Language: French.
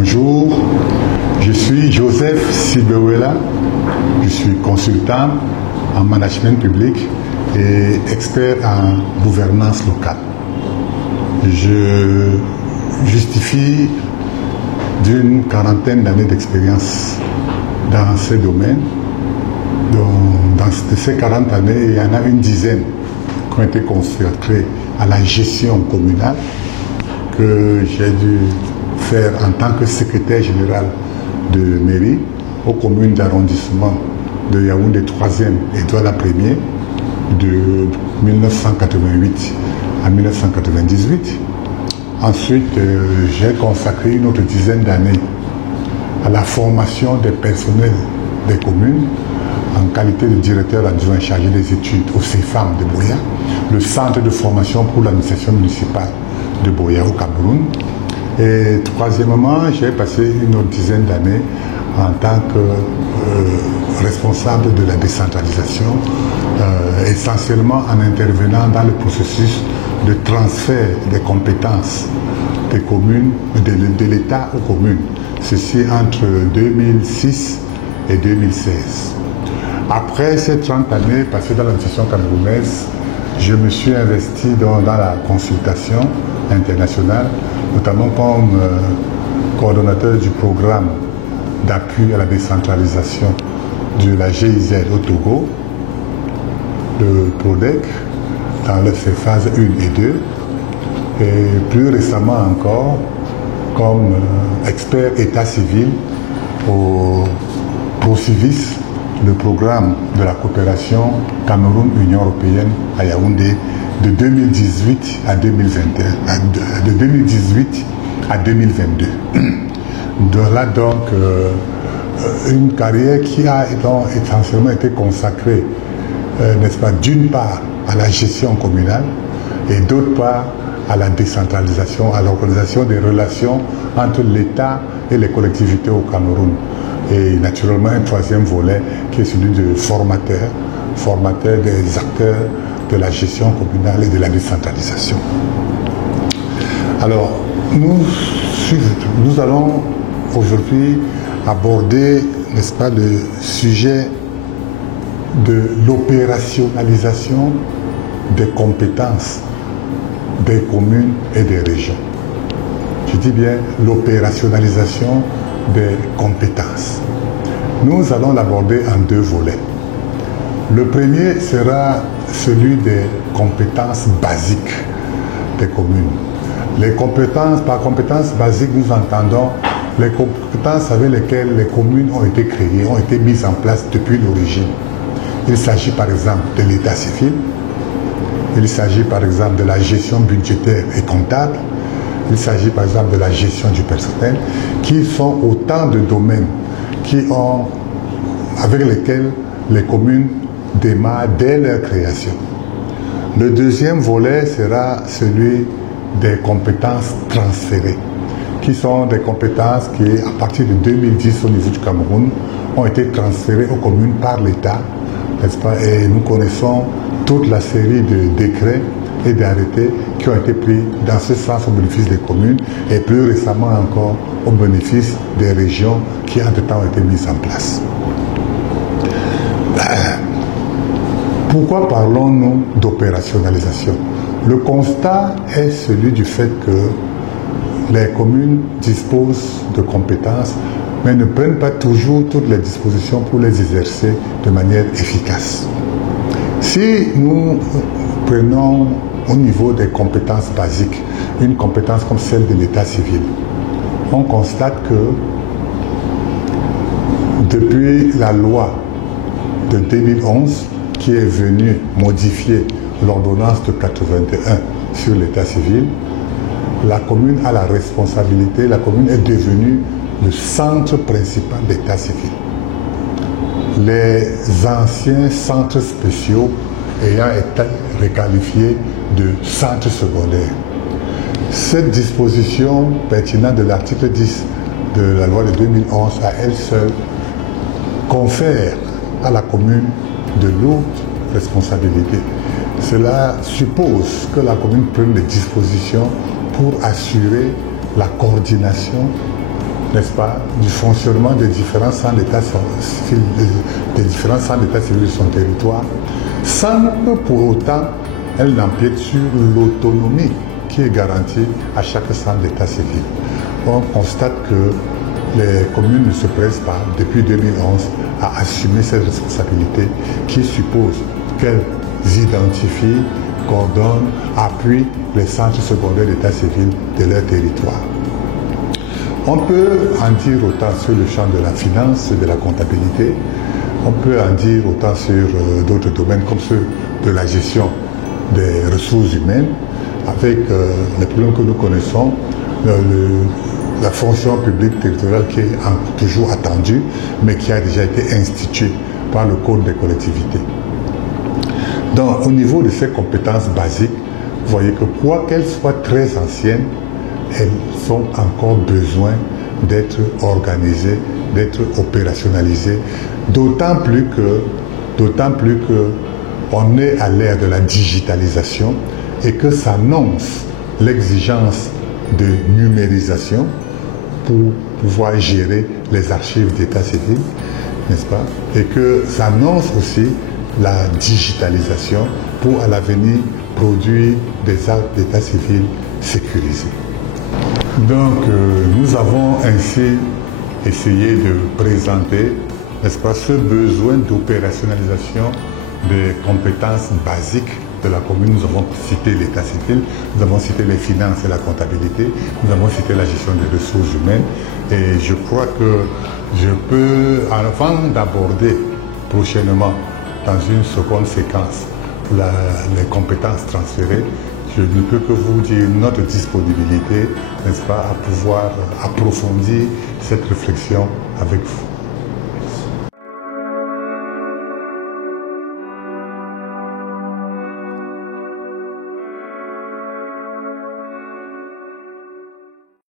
Bonjour, je suis Joseph Sibewela, je suis consultant en management public et expert en gouvernance locale. Je justifie d'une quarantaine d'années d'expérience dans ce domaine. Dans ces 40 années, il y en a une dizaine qui ont été consacrées à la gestion communale que j'ai dû faire en tant que secrétaire général de mairie aux communes d'arrondissement de Yaoundé 3e et Douala 1er de 1988 à 1998. Ensuite, j'ai consacré une autre dizaine d'années à la formation des personnels des communes en qualité de directeur adjoint chargé des études au CEFAM de Boya, le centre de formation pour l'administration municipale de Boya au Cameroun. Et troisièmement, j'ai passé une autre dizaine d'années en tant que responsable de la décentralisation, essentiellement en intervenant dans le processus de transfert des compétences des communes, de l'État aux communes. Ceci entre 2006 et 2016. Après ces 30 années passées dans l'administration camerounaise, je me suis investi dans la consultation internationale, notamment comme coordonnateur du programme d'appui à la décentralisation de la GIZ au Togo, le PRODEC, dans ses phases 1 et 2, et plus récemment encore comme expert état civil au ProCivis, le programme de la coopération Cameroun-Union européenne à Yaoundé de 2018 à 2021, de 2018 à 2022. De là donc une carrière qui a essentiellement été consacrée, n'est-ce pas, d'une part à la gestion communale et d'autre part à la décentralisation, à l'organisation des relations entre l'État et les collectivités au Cameroun. Et naturellement un troisième volet qui est celui de formateur des acteurs de la gestion communale et de la décentralisation. Alors, nous allons aujourd'hui aborder, n'est-ce pas, le sujet de l'opérationnalisation des compétences des communes et des régions. Je dis bien l'opérationnalisation des compétences. Nous allons l'aborder en deux volets. Le premier sera celui des compétences basiques des communes. Les compétences, par compétences basiques, nous entendons les compétences avec lesquelles les communes ont été créées, ont été mises en place depuis l'origine. Il s'agit par exemple de l'état civil, il s'agit par exemple de la gestion budgétaire et comptable, il s'agit par exemple de la gestion du personnel, qui sont autant de domaines avec lesquels les communes démarrent dès leur création. Le deuxième volet sera celui des compétences transférées, qui sont des compétences qui, à partir de 2010 au niveau du Cameroun, ont été transférées aux communes par l'État, n'est-ce pas? Et nous connaissons toute la série de décrets et d'arrêtés qui ont été pris dans ce sens au bénéfice des communes et plus récemment encore au bénéfice des régions qui entre-temps ont été mises en place. Pourquoi parlons-nous d'opérationnalisation? Le constat est celui du fait que les communes disposent de compétences mais ne prennent pas toujours toutes les dispositions pour les exercer de manière efficace. Si nous prenons au niveau des compétences basiques, une compétence comme celle de l'état civil, on constate que depuis la loi de 2011 qui est venue modifier l'ordonnance de 81 sur l'état civil, la commune a la responsabilité, la commune est devenue le centre principal d'état civil. Les anciens centres spéciaux ayant été requalifiés de centres secondaires. Cette disposition pertinente de l'article 10 de la loi de 2011 à elle seule confère à la commune de lourdes responsabilités. Cela suppose que la commune prenne des dispositions pour assurer la coordination n'est-ce pas, du fonctionnement des différents centres d'état civil, des différents centres d'état civil de son territoire, sans que pour autant elle n'empiète sur l'autonomie qui est garantie à chaque centre d'état civil. On constate que les communes ne se pressent pas, depuis 2011, à assumer cette responsabilité qui suppose qu'elles identifient, coordonnent, appuient les centres secondaires d'état civil de leur territoire. On peut en dire autant sur le champ de la finance, de la comptabilité, on peut en dire autant sur d'autres domaines comme ceux de la gestion des ressources humaines, avec les problèmes que nous connaissons, la fonction publique territoriale qui est toujours attendue, mais qui a déjà été instituée par le Code des collectivités. Donc, au niveau de ces compétences basiques, vous voyez que quoi qu'elles soient très anciennes, elles ont encore besoin d'être organisées, d'être opérationnalisées, d'autant plus que on est à l'ère de la digitalisation et que s'annonce l'exigence de numérisation pour pouvoir gérer les archives d'état civil, n'est-ce pas? Et que s'annonce aussi la digitalisation pour à l'avenir produire des actes d'état civil sécurisés. Donc nous avons ainsi essayé de présenter, n'est-ce pas, ce besoin d'opérationnalisation des compétences basiques de la commune. Nous avons cité l'état civil, nous avons cité les finances et la comptabilité, nous avons cité la gestion des ressources humaines. Et je crois que je peux, avant d'aborder prochainement, dans une seconde séquence, les compétences transférées, je ne peux que vous dire notre disponibilité, n'est-ce pas, à pouvoir approfondir cette réflexion avec vous.